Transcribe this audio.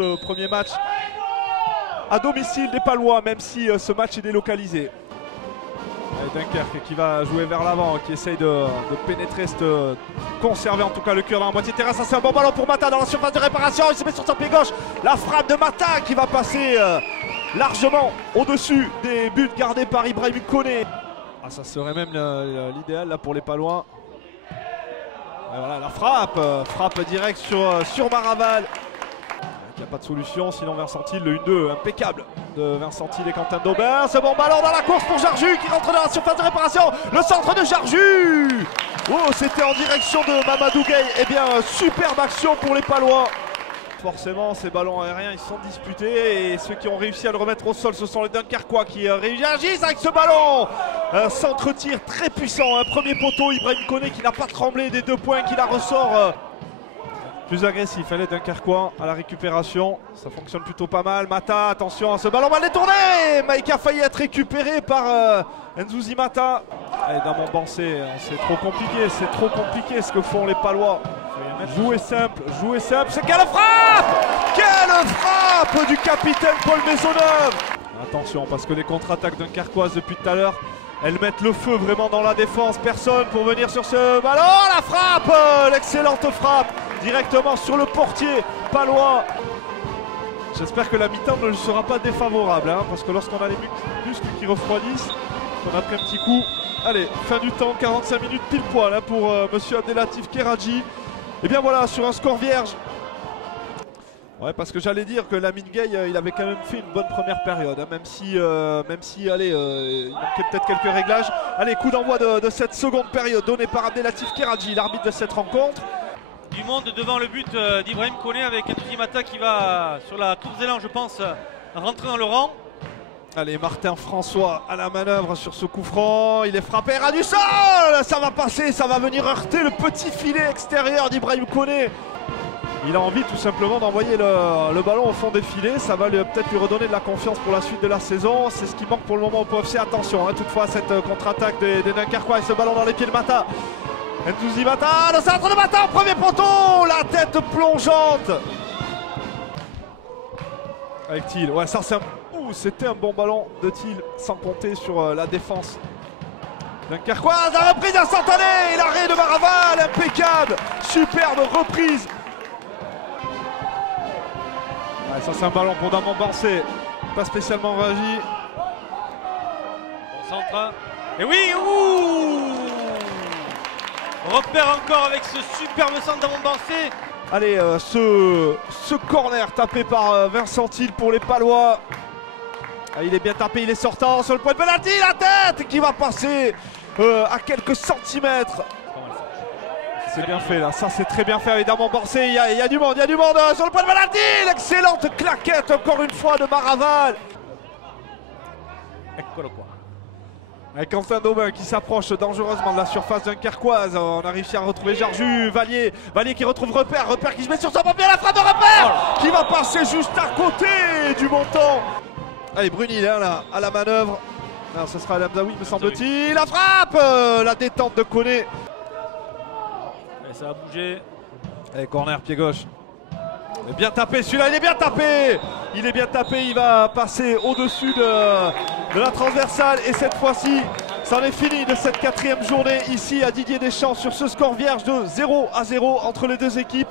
ce premier match à domicile des Palois, même si ce match est délocalisé. Dunkerque qui va jouer vers l'avant, qui essaye de pénétrer, de conserver en tout cas le cœur dans la moitié de terrain. Ça c'est un bon ballon pour Mata dans la surface de réparation. Il se met sur son pied gauche. La frappe de Mata qui va passer largement au-dessus des buts gardés par Ibrahim Koné. Ah, ça serait même l'idéal là pour les Palois. Et voilà la frappe directe sur Maraval. Il n'y a pas de solution, sinon Vincent Thiel, le 1-2 impeccable de Vincent Thiel et Quentin Daubert. Ce bon ballon dans la course pour Jarju qui rentre dans la surface de réparation. Le centre de Jarju. Oh, c'était en direction de Mamadou Gueye. Eh bien, superbe action pour les Palois. Forcément, ces ballons aériens, ils sont disputés et ceux qui ont réussi à le remettre au sol, ce sont les Dunkerquois qui réagissent avec ce ballon. Un centre-tir très puissant, un premier poteau, Ibrahim Koné qui n'a pas tremblé des 2 points, qui la ressort. Plus agressif, les Dunkerquois à la récupération, ça fonctionne plutôt pas mal. Mata, attention à ce ballon mal détourné. Mike a failli être récupéré par Nzouzi Mata. Allez, dans mon banc, c'est trop compliqué ce que font les Palois. Jouer simple, c'est quelle frappe du capitaine Paul Maisonneuve. Attention parce que les contre-attaques dunkerquoises depuis tout à l'heure, elles mettent le feu vraiment dans la défense. Personne pour venir sur ce ballon. La frappe, l'excellente frappe directement sur le portier palois. J'espère que la mi-temps ne lui sera pas défavorable, hein, parce que lorsqu'on a les muscles qui refroidissent, on a pris un petit coup. Allez, fin du temps, 45 minutes pile poil hein, pour monsieur Abdelatif Keradji. Et bien voilà, sur un score vierge. Ouais, parce que j'allais dire que Lamine Gueye, il avait quand même fait une bonne première période, hein, même si allez, il manquait peut-être quelques réglages. Allez, coup d'envoi de cette seconde période donnée par Abdelatif Keradji, l'arbitre de cette rencontre. Du monde devant le but d'Ibrahim Koné avec Nzouzi Mata qui va sur la tour d'élan, je pense, rentrer dans le rang. Allez, Martin François à la manœuvre sur ce coup franc. Il est frappé, ras du sol. Ça va passer, ça va venir heurter le petit filet extérieur d'Ibrahim Koné. Il a envie tout simplement d'envoyer le ballon au fond des filets. Ça va peut-être lui redonner de la confiance pour la suite de la saison. C'est ce qui manque pour le moment au PFC. Attention, hein, toutefois, cette contre-attaque des Dunkerquois et ce ballon dans les pieds de Mata. Nzouzi Mata, le centre de Mata au premier poteau. La tête plongeante. Avec Thiel, ouais, ça c'est c'était un bon ballon de Thiel, sans compter sur la défense dunkerquoise. La reprise instantanée, l'arrêt de Maraval, impeccable, superbe reprise. Ouais, ça c'est un ballon pour Damon Bancé, pas spécialement réagi. Bon centre, et oui, ouh, repère encore avec ce superbe centre Damon Bancé. Allez, ce corner tapé par Vincent Thiel pour les Palois. Ah, il est bien tapé, il est sortant sur le point de pénalty, la tête qui va passer à quelques centimètres. C'est bien fait là, ça c'est très bien fait évidemment Bancé, il y a du monde sur le point de pénalty. L'excellente claquette encore une fois de Maraval. Avec Quentin Daubin qui s'approche dangereusement de la surface dunkerquoise. On a réussi à retrouver Jarju, Vallier qui retrouve Repère qui se met sur son papier, la frappe de Repère qui va passer juste à côté du montant. Allez, Bruni là, à la manœuvre. Alors ce sera Lamzaoui me semble-t-il. La frappe, la détente de Koné. Et ça a bougé. Allez, corner, pied gauche. Il est bien tapé celui-là, il est bien tapé. Il va passer au-dessus de la transversale. Et cette fois-ci, c'en est fini de cette 4e journée ici à Didier Deschamps sur ce score vierge de 0-0 entre les deux équipes.